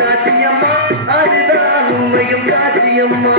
காட்சியம்மா அதுதான் உண்மையும் காட்சியம்மா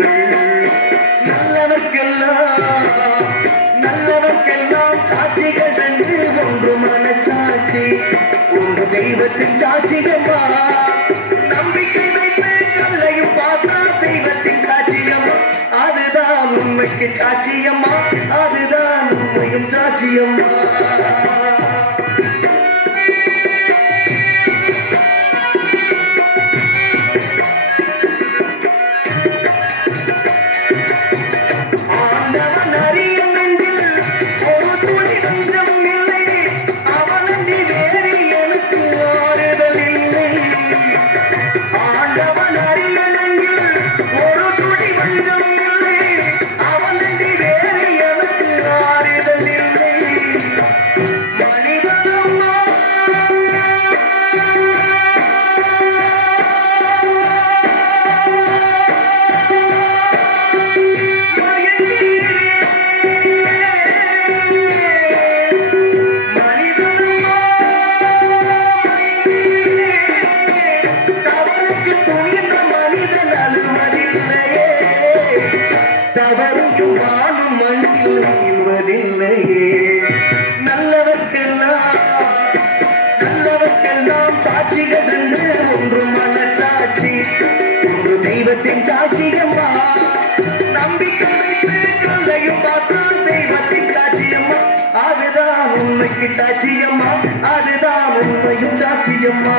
செல்லுங்கள் நல்லவர்க்கெல்லாம் நல்லவர்க்கெல்லாம் சாட்சிகள் ரெண்டு ஒன்று மனசாட்சி ஒன்று தெய்வத்தின் சாட்சிகமா நம்பிக்கை வைத்து கல்லையும் பார்த்தா தெய்வத்தின் சாட்சியம்மா. அதுதான் உண்மைக்கு சாட்சியம்மா. அதுதான் உண்மையும் சாட்சியம்மா. தவறு வாழும் மண்ணில் வீழ்வதில்லையே சாட்சிகள் ரெண்டு ஒன்று மனசாட்சி ஒன்று தெய்வத்தின் சாட்சியம்மா நம்பிக்கை வைத்து கல்லையும் பார்த்தால் தெய்வத்தின் சாட்சியம்மா அதுதான் உண்மைக்கு சாட்சியம்மா அதுதான் உண்மையும் சாட்சியம்மா